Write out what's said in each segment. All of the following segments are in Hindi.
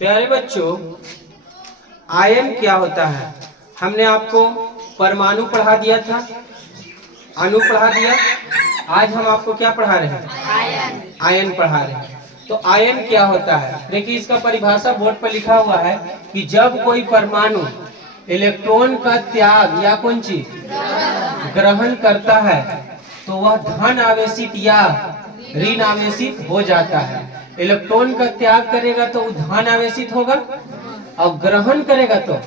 प्यारे बच्चों, आयन क्या होता है? हमने आपको परमाणु पढ़ा दिया था, अणु पढ़ा दिया। आज हम आपको क्या पढ़ा रहे हैं? आयन पढ़ा रहे हैं। तो आयन क्या होता है? देखिए, इसका परिभाषा बोर्ड पर लिखा हुआ है कि जब कोई परमाणु इलेक्ट्रॉन का त्याग या कौन चीज ग्रहण करता है तो वह धन आवेशित या ऋण आवेशित हो जाता है। इलेक्ट्रॉन का त्याग करेगा तो धन आवेशित होगा और ग्रहण करेगा तो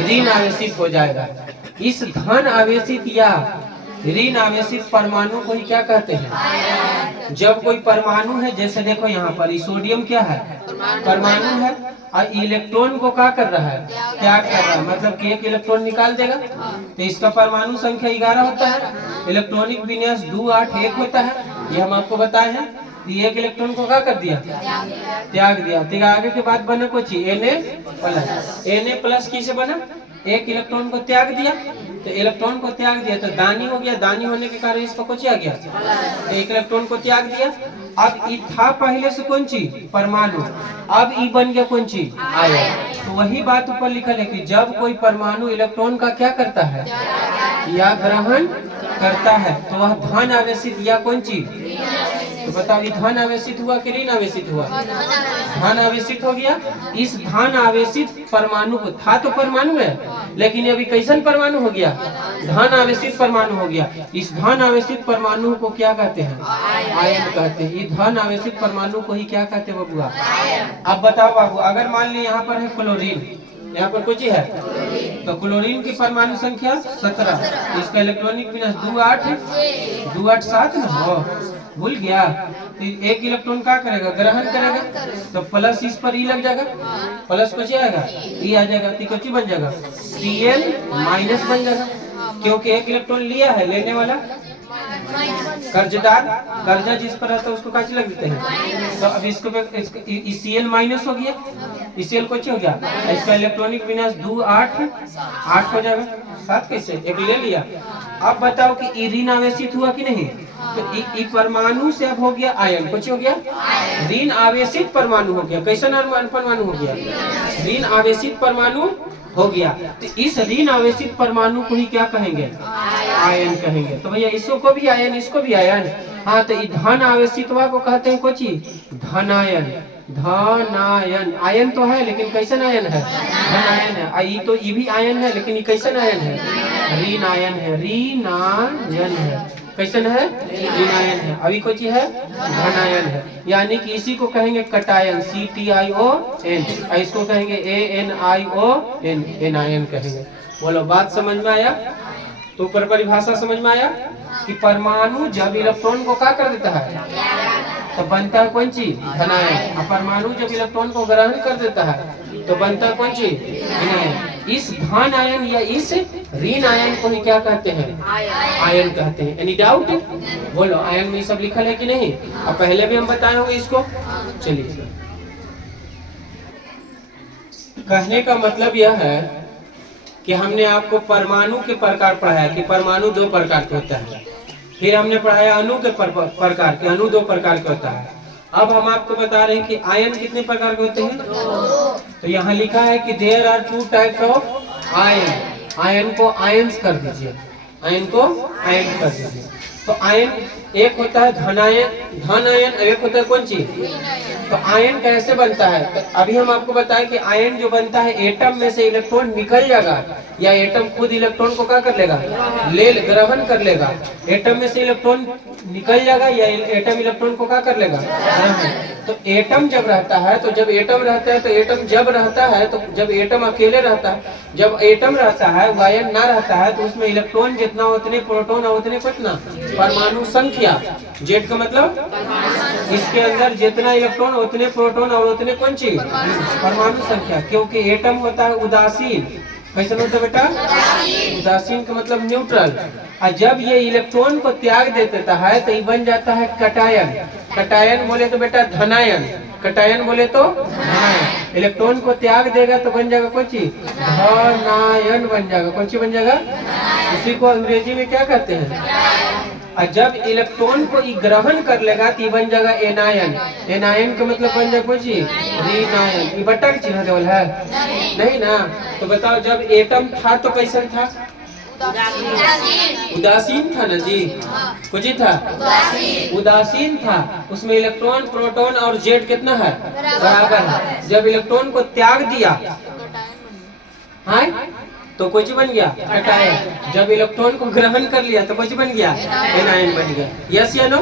ऋण आवेशित हो जाएगा। इस धन आवेशित या ऋण आवेशित परमाणु को ही क्या कहते हैं? जब कोई परमाणु है, जैसे देखो यहाँ पर सोडियम क्या है? परमाणु है और इलेक्ट्रॉन को क्या कर रहा है? त्याग कर रहा है, मतलब कि एक इलेक्ट्रॉन निकाल देगा। तो इसका परमाणु संख्या 11 होता है, इलेक्ट्रॉनिक विन्यास 2 8 1 होता है। ये हम आपको बताए हैं। एक इलेक्ट्रॉन को क्या कर दिया? त्याग दिया। तो आगे के बाद बना कुछ Na प्लस किसे बना? एक इलेक्ट्रॉन को त्याग दिया, तो इलेक्ट्रॉन को त्याग दिया तो दानी हो गया। दानी होने के कारण इसका कुछ आ गया, तो एक इलेक्ट्रॉन को त्याग दिया। अब ई था पहले से कौन चीज? परमाणु। अब ई बन गया कौन चीज? आयन। तो वही बात ऊपर लिखल है कि जब कोई परमाणु इलेक्ट्रॉन का क्या करता है या ग्रहण करता है तो वह धन आवेशित या कौन चीज? तो बताओ, धन आवेशित हुआ कि ऋण आवेशित हुआ? धन आवेशित हो गया। इस धन आवेशित परमाणु को, था तो परमाणु है लेकिन अभी कैसन परमाणु हो गया? धन आवेशित परमाणु हो गया। इस धन आवेशित परमाणु को क्या कहते हैं? आयन कहते हैं। ये धन आवेशित परमाणु को ही क्या कहते हैं बबुआ? अब बताओ बाबू, अगर मान ली यहाँ पर है क्लोरीन, यहाँ पर कुछ है तो क्लोरीन की परमाणु संख्या 17, इसका इलेक्ट्रॉनिक विन्यास 2 8 7 ना, भूल गया। तो एक इलेक्ट्रॉन क्या करेगा? ग्रहण करेगा, तो प्लस इस पर ई लग जाएगा, प्लस कुछ आएगा ई आ जाएगा, तो कुछ बन जाएगा Cl माइनस बन जाएगा, क्योंकि एक इलेक्ट्रॉन लिया है, लेने वाला कर्जदार, कर्जा जिस पर रहता है उसको काची लग देते हैं। तो अब इसको Cl माइनस हो गया, Cl कुछ हो गया, इसका इलेक्ट्रॉनिक विन्यास 2 8 8 हो जाएगा। 7 कैसे? एक ले लिया। अब बताओ कि ई ऋण आवेशित हुआ कि नहीं? तो ई परमाणु से अब हो गया आयन, कुछ हो गया ऋण आवेशित परमाणु हो गया। कैसा परमाणु हो गया? ऋण आवेशित परमाणु हो गया। तो इस ऋण आवेशित परमाणु को ही क्या कहेंगे? आयन कहेंगे। तो भैया इसको को भी आयन, इसको भी आयन। हाँ, तो धन आवेशितवा को कहते हैं कुछ धनायन। धनायन आयन तो है लेकिन कैसन आयन है? धनायन है। ये तो ये भी आयन है लेकिन ये कैसन आयन है? ऋण आयन है। ऋणायन है। कैसन है? ऋणायन है। अभी कुछ है धनायन है, यानी कि इसी को कहेंगे कटायन, CTION। इसको कहेंगे ANION, एनायन कहेंगे। बोलो, बात समझ में आया? तो ऊपर परिभाषा समझ में आया कि परमाणु जब इलेक्ट्रॉन को क्या कर देता है तो बनता है कौन चीज? धनायन। और परमाणु जब इलेक्ट्रॉन को ग्रहण कर देता है तो बनता है कौन चीज? ऋणायन। इस धन आयन या इस ऋण आयन को ही क्या कहते हैं? आयन कहते हैं। Any doubt? बोलो, आयन में सब लिखल है कि नहीं? अब पहले भी हम बताए होंगे इसको। चलिए, कहने का मतलब यह है कि हमने आपको परमाणु के प्रकार पढ़ाया कि परमाणु 2 प्रकार के होता है। फिर हमने पढ़ाया अणु के प्रकार के, अणु 2 प्रकार के होता है। अब हम आपको बता रहे हैं कि आयन कितने प्रकार के होते हैं। तो यहाँ लिखा है कि there are 2 types of ion. Ion को आयन्स कर दीजिए, आयन को आयन कर दीजिए। तो आयन एक होता है धनायन, धन आयन, एक होता है कौन चीज? तो आयन कैसे बनता है? तो अभी हम आपको बताएं कि आयन जो बनता है, एटम में से इलेक्ट्रॉन निकल जाएगा या एटम खुद इलेक्ट्रॉन को क्या कर लेगा? ग्रहण कर लेगा। एटम में से इलेक्ट्रॉन निकल जाएगा या एटम इलेक्ट्रॉन को क्या कर लेगा? तो एटम जब रहता है, तो जब एटम रहता है, तो एटम जब रहता है, तो जब एटम अकेले रहता है, जब एटम रहता है, आयन ना रहता है, तो उसमें इलेक्ट्रॉन जितना उतने प्रोटॉन और उतने कितना परमाणु संख्या, जेड का मतलब इसके अंदर जितना इलेक्ट्रॉन उतने प्रोटॉन और उतने कौन चीज? परमाणु संख्या। क्योंकि एटम होता है उदासीन। कैसे होता है बेटा? उदासीन का मतलब न्यूट्रल। और जब ये इलेक्ट्रॉन को त्याग दे देता है तो ये बन जाता है कटायन। कटायन बोले तो बेटा धनायन, कटायन बोले तो धनायन। इलेक्ट्रॉन को त्याग देगा तो बन जाएगा कौन चीज? धनायन बन जाएगा। कौन चीज बन जाएगा? इसी को अंग्रेजी में क्या कहते हैं? और जब इलेक्ट्रॉन को ग्रहण कर लेगा तो ये बन जाएगा एनायन। एनायन का मतलब बन जाएगा जी रीनायन। ये बट्टा की चिन्ह देवल है नहीं ना। तो बताओ जब एटम था तो कैसन था? उदासीन था ना जी। कुछ ही था उदासीन था। उसमें इलेक्ट्रॉन प्रोटॉन और जेड कितना है? बराबर है। जब इलेक्ट्रॉन को त्याग दिया हाँ तो कुछ बन गया कैटायन। जब इलेक्ट्रॉन को ग्रहण कर लिया तो कुछ बन गया एनायन बन गया। यस या नो?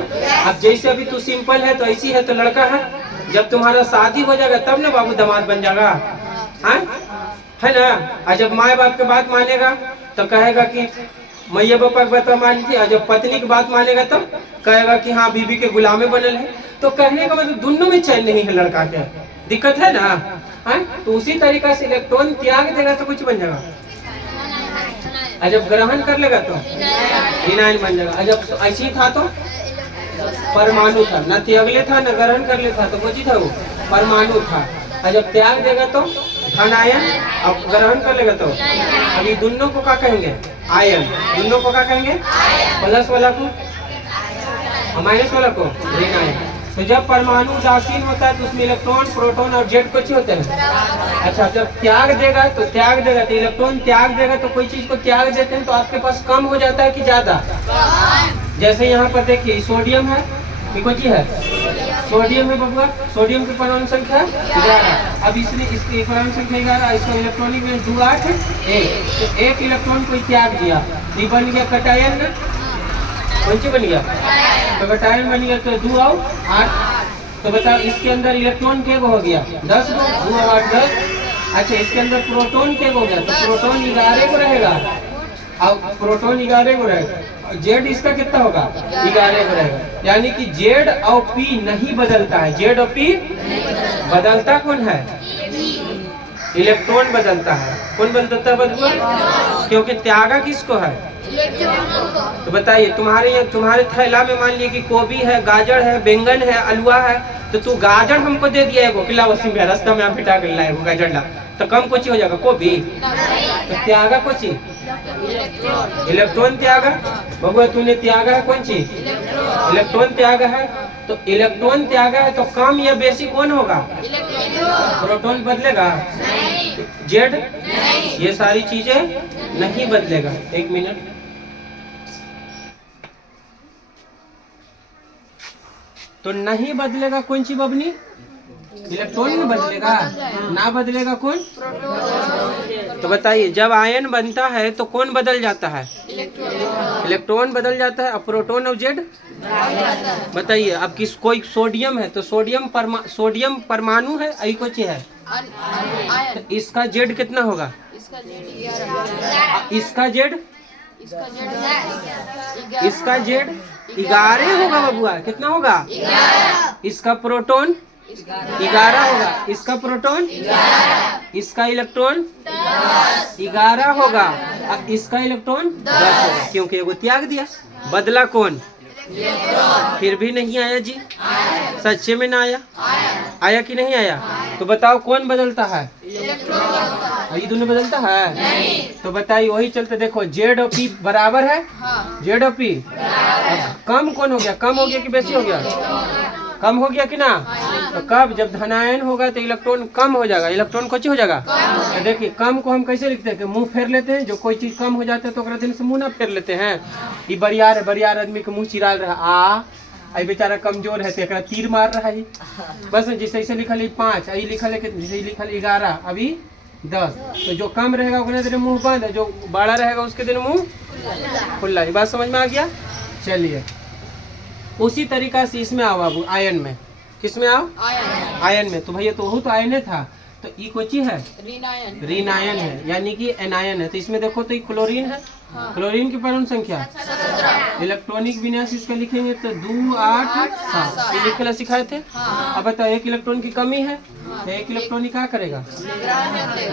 अब जैसे अभी तू सिंपल है तो ऐसी है तो लड़का है। जब तुम्हारा शादी हो जाएगा तब ना बाबू दामाद बन जाएगा हाँ है ना। और जब माँ बाप की बात मानेगा तो कहेगा कि मैया पापा की बात मानती है। जब पत्नी की बात मानेगा तो कहेगा कि हाँ बीबी के गुलामे बनल है। तो कहने का मतलब दोनों में चैन नहीं है लड़का के। दिक्कत है ना हाँ। तो उसी तरीका से इलेक्ट्रॉन त्याग देगा तो कुछ बन जाएगा और जब ग्रहण कर लेगा तो एनायन बन जाएगा। और जब ऐसी था तो परमाणु था। न त्यागले था न ग्रहण कर ले था तो कुछ था वो परमाणु था। और जब त्याग देगा तो धनायन। अब ग्रहण कर लेगा तो अभी दोनों को क्या कहेंगे? आयन। दोनों को क्या कहेंगे? प्लस वाला को माइनस वाला को ऋणायन। तो जब परमाणु उदासीन होता है तो उसमें इलेक्ट्रॉन प्रोटॉन और जेड कुछ होते हैं। अच्छा जब त्याग देगा तो इलेक्ट्रॉन त्याग देगा तो कोई चीज को त्याग देते हैं तो आपके पास कम हो जाता है कि ज्यादा? जैसे यहाँ पर देखिए सोडियम है। ये कौन चीज है? सोडियम है बबुआ। सोडियम की परमाणु संख्या 11। अब इसकी परमाणु संख्या 11। इसका इलेक्ट्रॉनिक में 2 8 1। तो एक इलेक्ट्रॉन को त्याग दिया तो बन गया कैटायन ना। कौन सी बन गया? तो कैटायन बन गया। तो 2 और 8। तो बताओ इसके अंदर इलेक्ट्रॉन क्या हो गया? 10 गो। 2 और 8 10। अच्छा इसके अंदर प्रोटॉन क्या हो गया? तो प्रोटॉन 11 को रहेगा। अब प्रोटॉन 11 को रहेगा। जेड इसका कितना होगा? 11 को रहेगा। यानी कि जेड और पी नहीं बदलता है। जेड और पी बदलता कौन है? इलेक्ट्रॉन बदलता है। कौन बदलता है बदलता? क्योंकि त्यागा किसको है? तो बताइए तुम्हारे थैला में मान लिया कि गोभी है, गाजर है, बैंगन है, आलूआ है। तो तू गाजर हमको दे दिया है किला वसीम में रास्ता में आप बिठा कर लाए गाजर ला तो कम कुछ हो जाएगा गोभी। तो त्यागा कुछ इलेक्ट्रॉन त्यागा। बबुआ तूने त्यागा है कौन चीज? इलेक्ट्रॉन त्यागा है। तो इलेक्ट्रॉन त्यागा है तो कम या बेसी कौन होगा? प्रोटॉन बदलेगा? जेड ये सारी चीजें नहीं बदलेगा। 1 मिनट। तो नहीं बदलेगा कौन सी बबनी? इलेक्ट्रॉन में बदलेगा। ना बदलेगा कौन? तो बताइए जब आयन बनता है तो कौन बदल जाता है? इलेक्ट्रॉन बदल जाता है। अब प्रोटॉन और जेड बताइए। अब किस कोई सोडियम है तो सोडियम परमाणु है। यही कुछ है। तो इसका जेड कितना होगा? इसका जेड 11 होगा बबुआ। कितना होगा? इसका प्रोटॉन 11 होगा। इसका प्रोटॉन इसका इलेक्ट्रॉन 11 होगा। अब इसका इलेक्ट्रॉन 10 होगा क्योंकि वो त्याग दिया। बदला कौन? फिर भी नहीं आया जी। सच्चे में ना आया कि नहीं आया? तो बताओ कौन बदलता है? ये दोनों बदलता है नहीं। तो बताइए वही चलते देखो जेड और पी बराबर है। जेड और पी कम कौन हो गया? कम हो गया कि बेसी हो गया? कम हो गया कि ना? तो कब? जब धनायन होगा तो इलेक्ट्रॉन कम हो जाएगा। इलेक्ट्रॉन कुछ हो जाएगा। तो देखिए कम को हम कैसे लिखते हैं कि मुंह फेर लेते हैं। जो कोई चीज कम हो जाता है तो दिन से मुंह ना फेर लेते हैं। ये बरियार आदमी के मुंह चिराग रहा आई बेचारा कमजोर है तो तीर मार रहा है। बस जैसे ऐसे लिखल है 5 आई लिखल है जैसे लिखल 11 अभी 10। तो जो कम रहेगा उतने दिन मुंह बंद है। जो बड़ा रहेगा उसके दिन मुंह खुला। ये बात समझ में आ गया? चलिए उसी तरीका से इसमें आओ बाबू आयन में। किसमें आओ? आयन में। तो भैया तो वो तो आयन था। तो ये कोची है? ऋणायन है यानी कि एनायन है। तो इसमें देखो तो ये क्लोरीन है। क्लोरीन की परमाणु संख्या इलेक्ट्रॉनिक विन्यास इसका लिखेंगे तो 2 8 7 ये लिखना सिखाए थे। अब बताओ एक इलेक्ट्रॉन की कमी है तो एक इलेक्ट्रॉन क्या करेगा?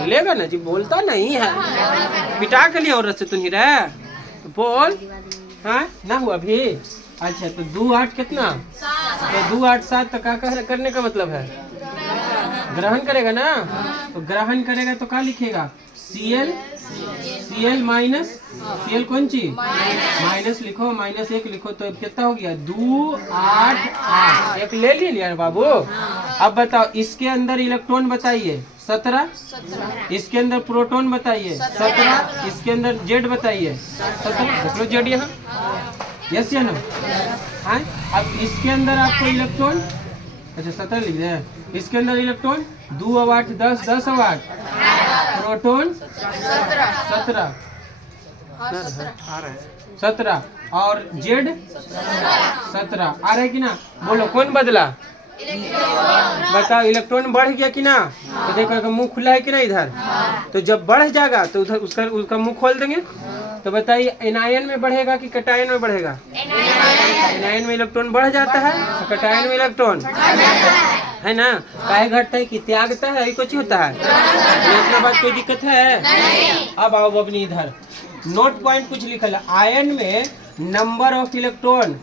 लेगा ना जी। बोलता नहीं है बिटा के लिए औरत से तू नहीं रहा तो बोल। हाँ ना हुआ अभी? अच्छा तो 2 8 कितना? तो 2 8 7 तो क्या करने का मतलब है? ग्रहण करेगा ना। तो ग्रहण करेगा तो क्या लिखेगा? Cl माइनस Cl कौन ची माइनस लिखो, -1 लिखो तो कितना हो गया 2 8 8 एक ले लिया बाबू। अब बताओ इसके अंदर इलेक्ट्रॉन बताइए 17, इसके अंदर प्रोटॉन बताइए 17, इसके अंदर जेड बताइए 17। देख लो जेड यहाँ, यस या नो। हाँ अब इसके अंदर आपको इलेक्ट्रॉन, अच्छा 17 लिख रहे हैं, इसके अंदर इलेक्ट्रॉन 2 और 8 10, 10 और 8 प्रोटॉन 17 17 और जेड 17 आ रहा है कि ना। बोलो कौन बदला, बताओ इलेक्ट्रॉन बढ़ गया कि ना। तो देखो मुंह खुला है कि ना इधर, तो जब बढ़ जाएगा तो उधर उसका मुंह खोल देंगे। तो बताइए एनायन में बढ़ेगा कि कटायन में बढ़ेगा। एनायन में इलेक्ट्रॉन बढ़ जाता है, कटायन में इलेक्ट्रॉन है ना। काहे घटता है कि त्यागता है, कुछ होता है। इतना बात कोई दिक्कत है। अब आओ अपनी इधर नोट पॉइंट कुछ लिखल है। आयन में नंबर ऑफ इलेक्ट्रॉन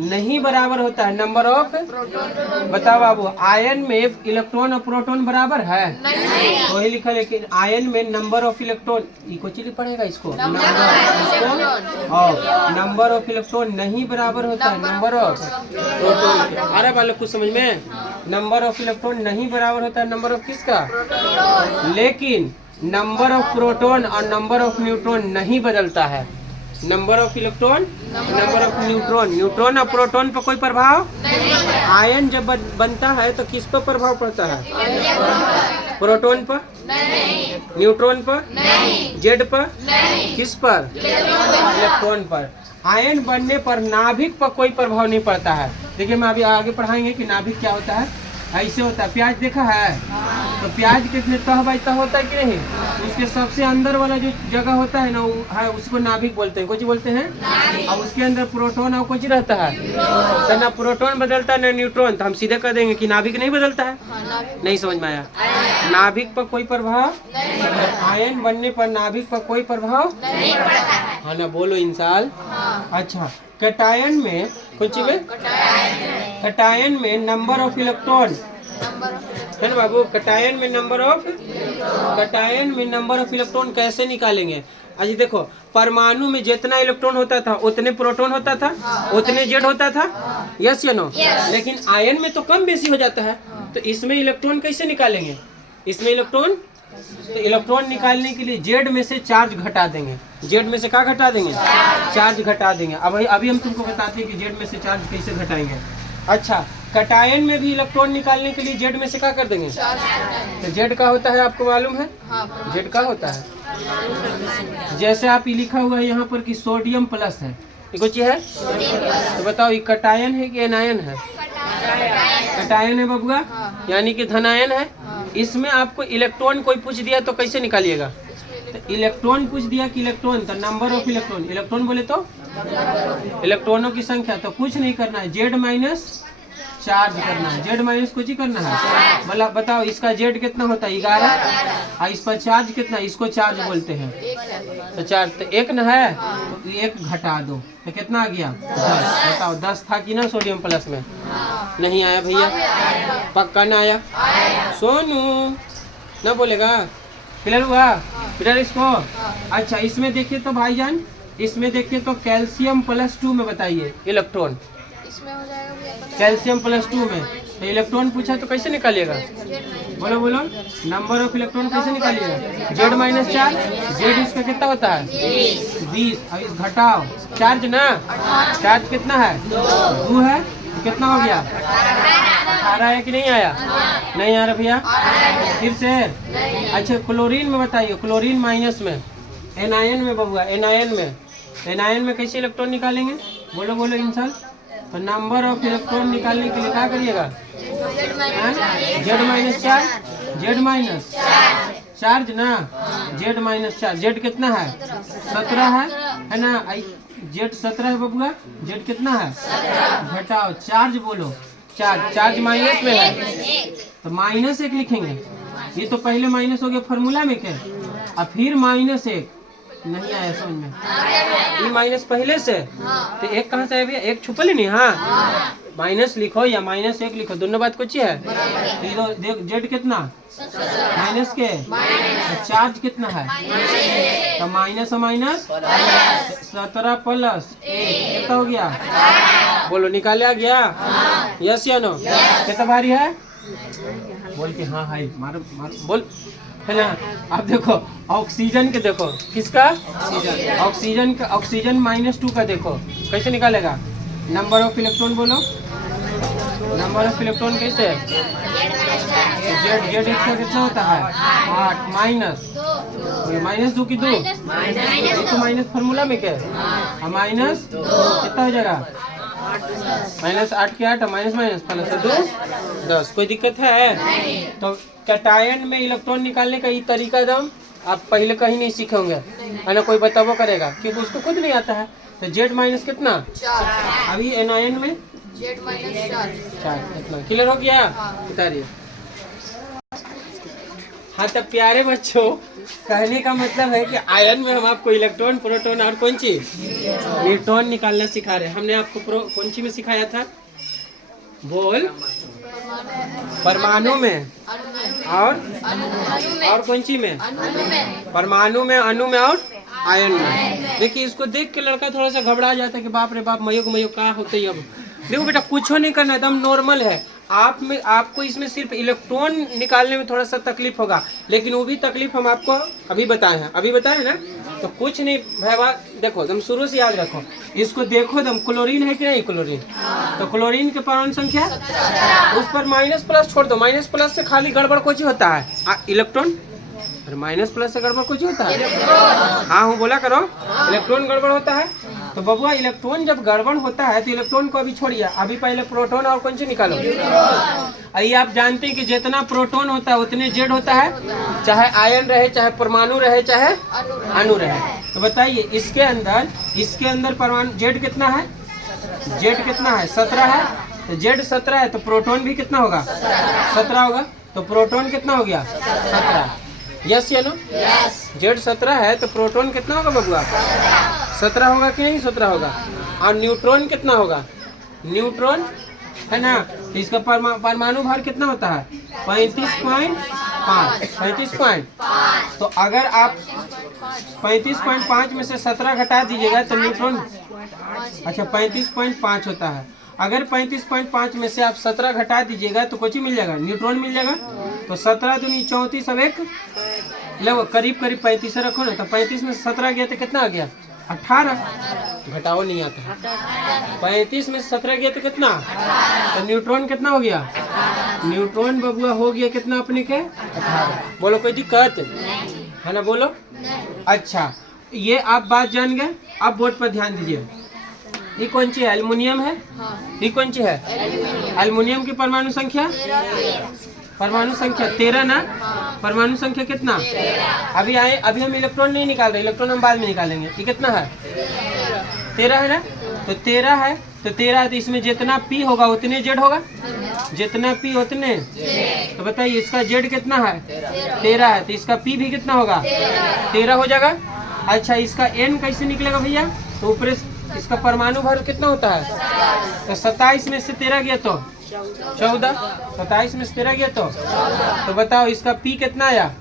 नहीं बराबर होता है नंबर ऑफ प्रोटॉन। बताओ बाबू आयन में इलेक्ट्रॉन और प्रोटॉन बराबर है तो वही लिखा, लेकिन आयन में नंबर ऑफ इलेक्ट्रॉन कुछ लिख पड़ेगा इसको नंबर ऑफ इलेक्ट्रॉन नहीं बराबर होता है नंबर ऑफ प्रोटॉन। अरे बालक कुछ समझ में, नंबर ऑफ इलेक्ट्रॉन नहीं बराबर होता है नंबर ऑफ किसका, लेकिन नंबर ऑफ प्रोटॉन और नंबर ऑफ न्यूट्रॉन नहीं बदलता है। Number of electron, number of neutron और प्रोटॉन पर कोई प्रभाव नहीं। आयन जब बनता है तो किस पर प्रभाव पड़ता है, प्रोटॉन पर नहीं, न्यूट्रॉन पर नहीं, जेड पर नहीं, किस पर, इलेक्ट्रॉन पर। आयन बनने पर नाभिक पर कोई प्रभाव नहीं पड़ता है। देखिए मैं अभी आगे पढ़ाएंगे कि नाभिक क्या होता है। ऐसे होता है, प्याज देखा है तो प्याज कितने तह बाई तह होता है कि नहीं, उसके सबसे अंदर वाला जो जगह होता है ना है उसको नाभिक बोलते हैं। कुछ बोलते हैं। और उसके अंदर प्रोटॉन और कुछ रहता है तो ना प्रोटॉन बदलता है ना न्यूट्रॉन, तो हम सीधे कर देंगे कि नाभिक नहीं बदलता है। नहीं समझ में आया, नाभिक पर कोई प्रभाव, आयन बनने पर नाभिक पर कोई प्रभाव हाँ ना, बोलो इंसान। अच्छा कटायन में कुछ में, कटायन में नंबर ऑफ इलेक्ट्रॉन है ना बाबू। कटायन में नंबर ऑफ इलेक्ट्रॉन कैसे निकालेंगे। अजी देखो परमाणु में जितना इलेक्ट्रॉन होता था उतने प्रोटॉन होता था, उतने जेड होता था, यस या नो। लेकिन आयन में तो कम बेसी हो जाता है, तो इसमें इलेक्ट्रॉन कैसे निकालेंगे। इसमें इलेक्ट्रॉन, तो इलेक्ट्रॉन निकालने के लिए जेड में से चार्ज घटा देंगे। जेड में से क्या घटा देंगे, चार्ज घटा देंगे। अब अभी हम तुमको बताते हैं कि जेड में से चार्ज कैसे घटाएंगे। अच्छा कटायन में भी इलेक्ट्रॉन निकालने के लिए जेड में से क्या कर देंगे, तो जेड का होता है आपको मालूम है, जेड का होता है। जैसे आप ये लिखा हुआ है यहाँ पर कि सोडियम प्लस है, ये कुछ है तो बताओ ये कटायन है कि एनायन है, कटायन है बबुआ, यानी कि धनायन है। इसमें आपको इलेक्ट्रॉन कोई पूछ दिया तो कैसे निकालिएगा, तो इलेक्ट्रॉन पूछ दिया कि इलेक्ट्रॉन, तो नंबर ऑफ इलेक्ट्रॉन, इलेक्ट्रॉन बोले तो इलेक्ट्रॉनों की संख्या, तो कुछ नहीं करना है, जेड माइनस चार्ज करना है, जेड माइनस कुछ ही करना है। बोला बताओ इसका जेड कितना होता है 11 और इस पर चार्ज कितना, इसको चार्ज बोलते हैं तो चार्ज, तो 1 न है तो 1 घटा दो तो कितना आ गया 10। बताओ 10 था कि ना सोडियम प्लस में, नहीं आया भैया, पक्का ना आया, सोनू ना बोलेगा, क्लियर हुआ बेटा इसको। अच्छा इसमें देखिए तो भाईजान, इसमें देखिए तो कैल्शियम +2 में बताइए इलेक्ट्रॉन, इसमें हो जाएगा कैल्शियम +2 में, तो इलेक्ट्रॉन पूछा तो कैसे निकालिएगा, बोलो बोलो नंबर ऑफ इलेक्ट्रॉन कैसे निकालिएगा, जेड माइनस चार्ज, जेड इसका कितना होता है 20, अब इस घटाओ चार्ज ना, चार्ज कितना है 2 है, तो कितना हो गया 18 है कि नहीं आया, नहीं आ रहा भैया, फिर से। अच्छा क्लोरीन में बताइए, क्लोरीन माइनस में, एनायन में बबुआ, एनायन में कैसे इलेक्ट्रॉन निकालेंगे, बोलो बोलो इंसान। तो नंबर ऑफ इलेक्ट्रॉन निकालने के लिए क्या करिएगा, Z minus charge, Z minus charge ना, जेड माइनस चार्ज, जेड कितना है 17 है ना, जेड 17 है बबुआ, जेड कितना है, घटाओ चार्ज, बोलो चार्ज माइनस में है तो -1 लिखेंगे। ये तो पहले माइनस हो गया फॉर्मूला में क्या, और फिर -1, नहीं आया समझ में, ये माइनस पहले से तो 1 कहाँ से आया भैया, 1 छुपल ही नहीं, हाँ माइनस लिखो या -1 लिखो, दोनों बात कुछ है। देख जेड कितना माइनस के, तो चार्ज कितना है, तो माइनस 17 प्लस 1 कितना हो गया, बोलो निकाले आ गया, यस या नो, कितना भारी है, बोल के हाँ हाई मार मार बोल, है ना। अब देखो ऑक्सीजन के देखो, किसका ऑक्सीजन का, ऑक्सीजन -2 का देखो कैसे निकालेगा, नंबर ऑफ इलेक्ट्रॉन बोलो, नंबर ऑफ इलेक्ट्रॉन कैसे, जेड इसका कितना होता है 8 -2 की 2 तो माइनस फार्मूला में क्या है, माइनस कितना हो जाएगा, -8 के 8 माइनस प्लस 2 10। कोई दिक्कत है? तो कैटायन में इलेक्ट्रॉन निकालने का ये तरीका दम आप पहले कहीं नहीं सीखे होंगे, है ना, कोई बताबो करेगा क्योंकि उसको खुद नहीं आता है। तो जेड माइनस कितना, अभी एनायन में जेड -4 कितना, क्लियर हो गया, उतारिए। हाँ तो प्यारे बच्चों, कहने का मतलब है कि आयन में हम आपको इलेक्ट्रॉन, प्रोटॉन और कौन चीज, न्यूट्रॉन निकालना सिखा रहे हैं। हमने आपको कौन सी में सिखाया था, बोल, परमाणु में और कौन सी में, परमाणु में, अणु में और आयन में। देखिए इसको देख के लड़का थोड़ा सा घबरा जाता है कि बाप रे बाप मयो क्या होते है। अब देखो बेटा कुछ नहीं करना, एकदम नॉर्मल है। आपको इसमें सिर्फ इलेक्ट्रॉन निकालने में थोड़ा सा तकलीफ होगा, लेकिन वो भी तकलीफ हम आपको अभी बताए हैं ना। तो कुछ नहीं भाई, देखो तुम शुरू से याद रखो, इसको देखो तुम, क्लोरीन है कि नहीं, क्लोरीन, तो क्लोरीन के परमाणु संख्या, उस पर माइनस प्लस छोड़ दो, माइनस प्लस से खाली गड़बड़ कुछ होता है, इलेक्ट्रॉन, माइनस प्लस से गड़बड़ कुछ होता है, हाँ हूँ बोला करो, इलेक्ट्रॉन गड़बड़ होता है। तो बबुआ इलेक्ट्रॉन जब गड़बड़ होता है तो इलेक्ट्रॉन को अभी छोड़िए, अभी पहले प्रोटॉन और कौन सी निकालो। अभी आप जानते हैं कि जितना प्रोटॉन होता है उतने जेड होता है, चाहे आयन रहे, चाहे परमाणु रहे, चाहे अणु रहे। तो बताइए इसके अंदर परमाणु जेड कितना है, जेड कितना है 17 है, तो जेड 17 है तो प्रोटॉन भी कितना होगा 17 होगा, तो प्रोटॉन कितना हो गया 17, यस या नो, जेड 17 है तो प्रोटॉन कितना होगा बबुआ 17 होगा कि नहीं 17 होगा। और न्यूट्रॉन कितना होगा, न्यूट्रॉन है ना, तो इसका परमाणु भार कितना होता है 35.5। तो अगर आप 35.5 में से 17 घटा दीजिएगा तो न्यूट्रॉन, अच्छा 35.5 होता है, अगर 35.5 में से आप 17 घटा दीजिएगा तो कुछ मिल जाएगा, न्यूट्रॉन मिल जाएगा। तो 17 दूनी 34, अब एक लो करीब 35 रखो ना, तो 35 में से 17 गया तो कितना आ गया 18, घटाओ नहीं आता, 35 में से 17 गया तो कितना, तो न्यूट्रॉन कितना हो गया, न्यूट्रॉन बबुआ हो गया कितना अपने के 18। बोलो कोई दिक्कत है ना, बोलो। अच्छा ये आप बात जान गए, अब बोर्ड पर ध्यान दीजिए। ये कौन सी है, एल्युमिनियम है, ये कौन सी है, एल्युमिनियम की परमाणु संख्या 13 ना, परमाणु संख्या कितना, अभी हम इलेक्ट्रॉन नहीं निकाल रहे, इलेक्ट्रॉन हम बाद में निकालेंगे। ये कितना है 13 है ना, तो 13 है तो इसमें जितना पी होगा उतने जेड होगा, जितना पी उतने, तो बताइए इसका जेड कितना है 13 है, तो इसका पी भी कितना होगा 13 हो जाएगा। अच्छा इसका एन कैसे निकलेगा भैया, तो ऊपर इसका परमाणु भार कितना होता है, तो 27 में से 13 गया तो 14, 27 में से 13 गया तो बताओ इसका पी कितना आया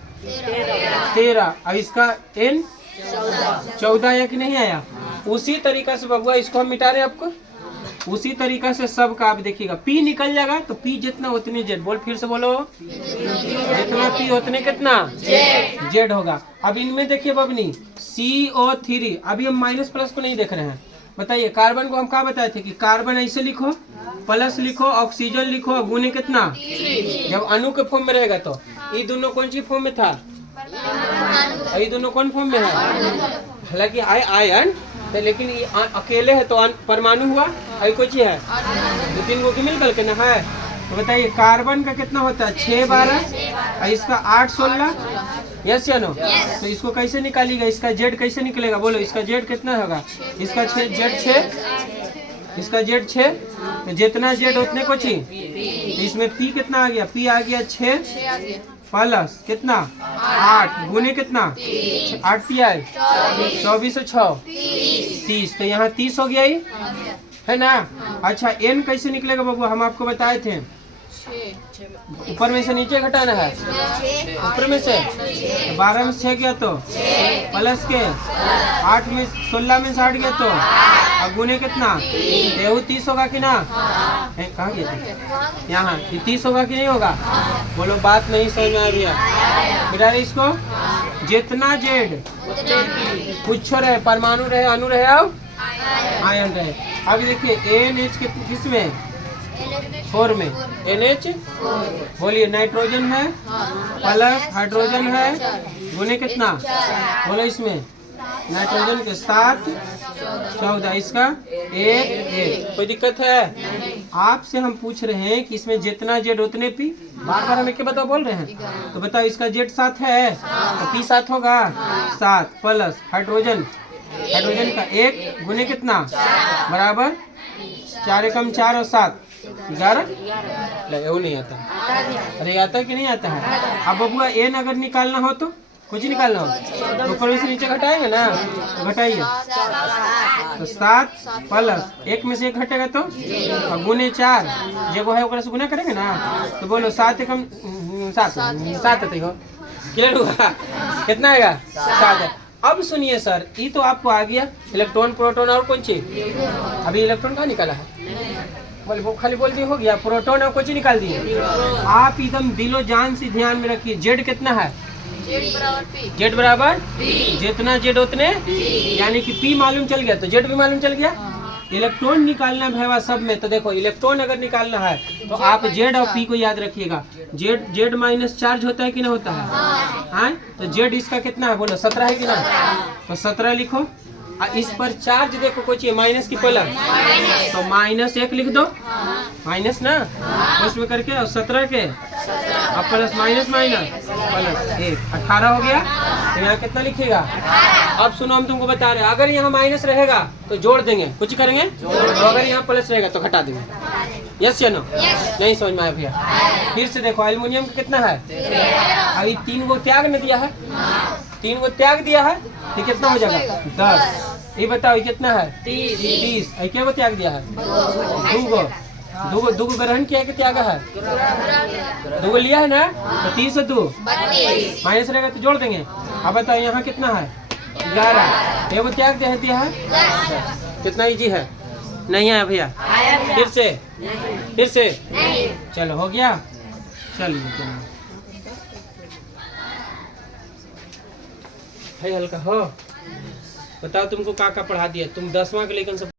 13, और इसका एन 14 आया कि नहीं आया। उसी तरीका से बबुआ इसको हम मिटा रहे हैं आपको, उसी तरीका से सब का आप देखिएगा, पी निकल जाएगा तो पी जितना उतनी जेड, बोल फिर से बोलो, जितना पी उतने कितना जेड होगा। अब इनमें देखिए बबनी CO3, अभी हम माइनस प्लस को नहीं देख रहे हैं। बताइए कार्बन को हम क्या बताए थे कि कार्बन ऐसे लिखो, प्लस लिखो, ऑक्सीजन लिखो, गुने कितना, जब अणु के फॉर्म में रहेगा तो ये दोनों कौन सी फॉर्म में था, ये दोनों कौन फॉर्म में है, हालांकि आयन, लेकिन ये अकेले है तो परमाणु हुआ, आई कोई चीज है, 2-3 गो की मिलकर के ना है। तो बताइए कार्बन का कितना होता है 6 12, और इसका 8 16, यस या नो। तो इसको कैसे निकालिएगा, इसका जेड कैसे निकलेगा, बोलो इसका जेड कितना होगा, इसका जेड 6, इसका जेड 6, तो जितना जेड उतने को चाहिए, तो इसमें पी कितना आ गया, पी आ गया 6 प्लस कितना 8 गुने कितना 8 पी आए 24 और 6 30, तो यहाँ 30 हो गया ही है ना। अच्छा n कैसे निकलेगा बबुआ, हम आपको बताए थे। ऊपर में से नीचे घटाना है, ऊपर में से 12 में 6 गया तो प्लस के 8 में 16 में 60 गया तो अब गुने कितना, ये 30 होगा कि ना। कहाँ गया यहाँ, ये 30 होगा कि नहीं होगा। बोलो बात नहीं समझ में आ गया बेटा। इसको जितना जेड कुछ रहे, परमाणु रहे, अणु रहे और आयन रहे। अब देखिए NH के किसमें, 4 में NH, बोलिए नाइट्रोजन है प्लस हाइड्रोजन है गुने कितना, बोलो इसमें नाइट्रोजन के 7 14, इसका 1 कोई दिक्कत है। आपसे हम पूछ रहे हैं कि इसमें जितना जेड उतने पी, बार बार हमें क्या बताओ बोल रहे हैं। तो बताओ इसका जेड 7 है तो पी 7 होगा, 7 प्लस हाइड्रोजन का 1 गुने कितना बराबर 4 एकम 4 और 7 11। वो नहीं आता, अरे आता कि नहीं आता है। अब बबुआ n अगर निकालना हो तो कुछ निकालना हो तो ऊपर से नीचे घटाएंगे ना, तो घटाइए तो 7 प्लस 1 में से 1 घटेगा तो गुने 4 जगह है ओकरा से गुना करेंगे ना। तो बोलो 7 एकम 7 हो, क्लियर हुआ कितना आएगा 7 है। अब सुनिए सर, ये तो आपको आ गया इलेक्ट्रॉन प्रोटॉन और कौन चीज, अभी इलेक्ट्रॉन कहाँ निकाला है, बोले वो खाली बोल दिए हो गया, प्रोटॉन और कुछ निकाल दिए। आप एकदम दिलो जान से ध्यान में रखिए, जेड कितना है, जेड बराबर जितना जेड उतने, यानी कि पी मालूम चल गया तो जेड भी मालूम चल गया। इलेक्ट्रॉन निकालना भैया सब में, तो देखो इलेक्ट्रॉन अगर निकालना है तो आप जेड और पी को याद रखिएगा। जेड माइनस चार्ज होता है कि ना होता है, हाँ तो जेड इसका कितना है बोलो 17 है कि ना, तो 17 लिखो। इस पर चार्ज देखो कोई चाहिए माइनस की प्लस, तो -1 लिख दो, माइनस ना उसमें करके और 17 के अब प्लस माइनस प्लस 1 18 हो गया। तो यहाँ कितना लिखिएगा। अब सुनो हम तुमको बता रहे हैं, अगर यहाँ माइनस रहेगा तो जोड़ देंगे, कुछ करेंगे, तो अगर यहाँ प्लस रहेगा तो घटा देंगे। यस या नो, नहीं समझ में आया भैया। फिर से देखो एल्युमिनियम का कितना है, अभी 3 गो त्याग में दिया है, 3 गो त्याग दिया है, ये कितना हो जाएगा 10। ये बताओ ये कितना है 30। क्या गो त्याग दिया है 2 गो ग्रहण किया कि त्यागा है, 2 गो लिया है ना, तो 30 से 2 माइनस रहेगा तो जोड़ देंगे। अब बताओ यहाँ कितना है 11, ये गो त्याग दिया है, कितना इजी है, नहीं आया भैया। फिर से चलो हो गया, चलिए भाई हल्का हो। बताओ तुमको का पढ़ा दिया, तुम 10वां के लेकिन सब